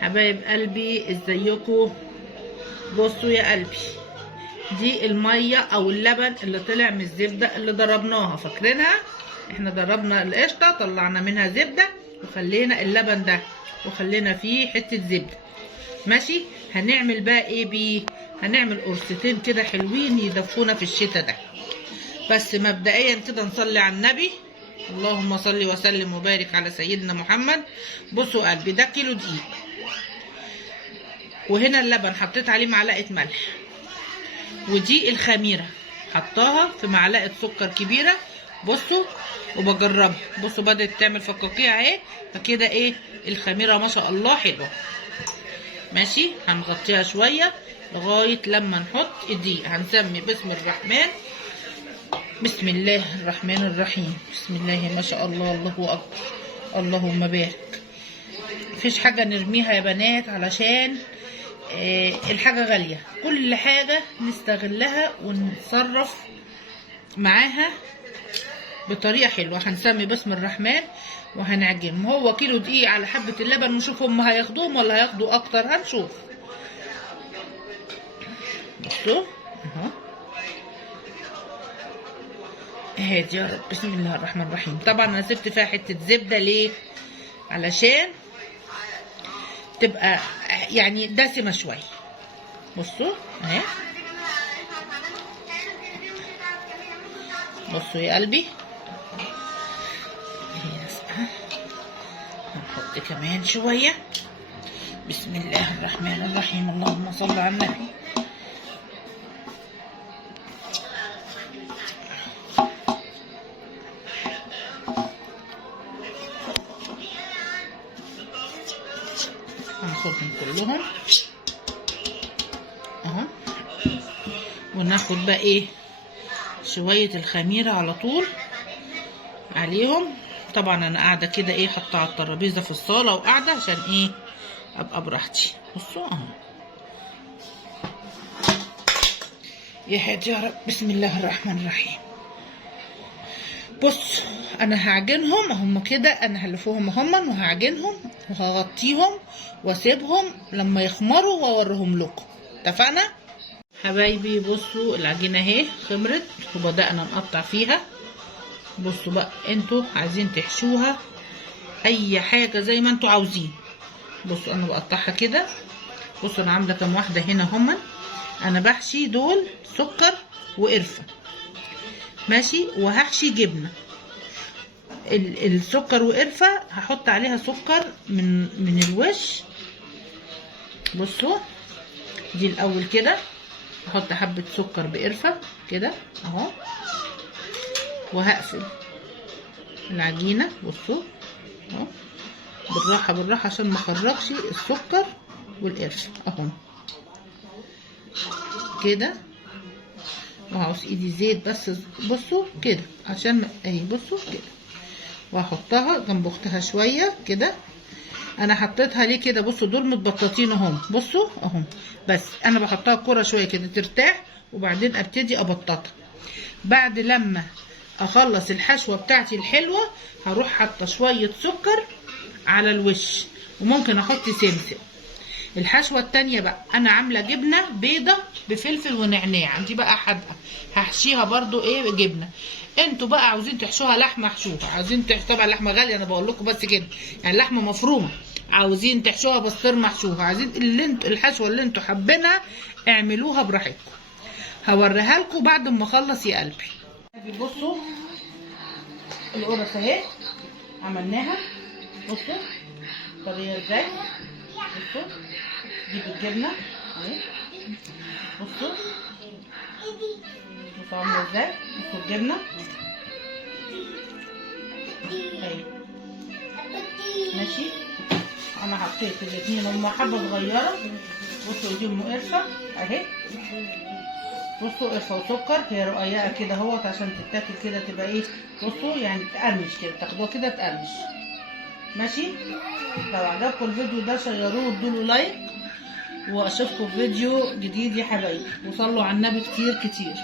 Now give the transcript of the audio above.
حبايب قلبي ازيكم؟ بصوا يا قلبي، دي الميه او اللبن اللي طلع من الزبده اللي ضربناها، فاكرينها؟ احنا ضربنا القشطه طلعنا منها زبده وخلينا اللبن ده وخلينا فيه حته زبده. ماشي، هنعمل بقى ايه بيه؟ هنعمل قرصتين كده حلوين يدفونا في الشتاء ده. بس مبدئيا كده نصلي على النبي، اللهم صل وسلم وبارك على سيدنا محمد. بصوا قلبي، ده كيلو دقيق، وهنا اللبن حطيت عليه معلقه ملح، ودي الخميره حطاها في معلقه سكر كبيره. بصوا وبجربها، بصوا بدات تعمل فقاقيع اهي، فكده ايه الخميره ما شاء الله حلوه. ماشي، هنغطيها شويه لغايه لما نحط الدقيق. هنسمي بسم الرحمن، بسم الله الرحمن الرحيم، بسم الله ما شاء الله، الله اكبر، اللهم بارك. مفيش حاجه نرميها يا بنات علشان الحاجه غاليه، كل حاجه نستغلها ونتصرف معاها بطريقه حلوه. هنسمي بسم الرحمن وهنعجن. هو كيلو دقيق على حبه اللبن، نشوف هم هياخدوهم ولا هياخدوا اكتر، هنشوف. بصوا اهو، هادي يا رب، بسم الله الرحمن الرحيم. طبعا انا سبت فيها حته زبده ليه؟ علشان تبقى يعني دسمه شويه. بصوا اهي، بصوا يا قلبي، هنحط كمان شويه. بسم الله الرحمن الرحيم، اللهم صل على النبي. هناخدهم كلهم اهو، وناخد بقى ايه شويه الخميره على طول عليهم. طبعا انا قاعده كده ايه، حاطه على الترابيزه في الصاله وقاعده عشان ايه ابقى براحتي. بصوا اهو، يا هادي يا رب، بسم الله الرحمن الرحيم. بص انا هعجنهم هم كده، انا هلفوهم هم وهعجنهم وهغطيهم واسيبهم لما يخمروا واوريهم لكم. اتفقنا حبايبي؟ بصوا العجينه اهي خمرت وبدأنا نقطع فيها. بصوا بقى، انتوا عايزين تحشوها اي حاجه زي ما انتوا عاوزين. بصوا انا بقطعها كده. بصوا انا عامله كام واحده هنا هم، انا بحشي دول سكر وقرفه. ماشي، وهحشي جبنه. السكر وقرفه هحط عليها سكر من الوش. بصوا دي الاول كده، هحط حبه سكر بقرفه كده اهو، وهقفل العجينه. بصوا اهو، بالراحه بالراحه عشان ما اخرجش السكر والقرفه اهو كده. وهعوز ايدي زيت بس. بصوا كده عشان اهي، بصوا كده، وهحطها جنب اختها شويه كده. انا حطيتها ليه كده؟ بصوا دول متبططين اهم، بصوا اهم، بس انا بحطها كرة شويه كده ترتاح، وبعدين ابتدي ابططها. بعد لما اخلص الحشوه بتاعتي الحلوه هروح حاطه شويه سكر على الوش، وممكن احط سمسم. الحشوه التانيه بقى انا عامله جبنه بيضه بفلفل ونعناع، دي بقى حادقه، هحشيها برضو ايه جبنه. انتوا بقى عاوزين تحشوها لحمه احشوها، عاوزين طبعا لحمه غاليه انا بقول لكم بس كده، يعني لحمه مفرومه. عاوزين تحشوها بسطرمه احشوها، عايزين اللي انتوا الحشوه اللي انتوا حابينها اعملوها براحتكم. هوريها لكم بعد ما اخلص يا قلبي. بصوا القرص اهي عملناها، بصوا طريقه ازاي. بصوا دي بالجبنه اهي، بصوا بصوا عامله ازاي. بصوا الجبنه اهي، ماشي. انا حطيت الاثنين هم حبه صغيره. بصوا دي ام قرفه اهي، بصوا قرفه وسكر، هي رقيقه كده اهوت عشان تتاكل كده تبقى ايه، بصوا يعني تقرمش كده، تاخدوها كده تقرمش. ماشي، لو عجبكم الفيديو ده شيروه وادوله لايك، واشوفكم في فيديو جديد يا حبايبي، وصلوا على النبي كتير كتير.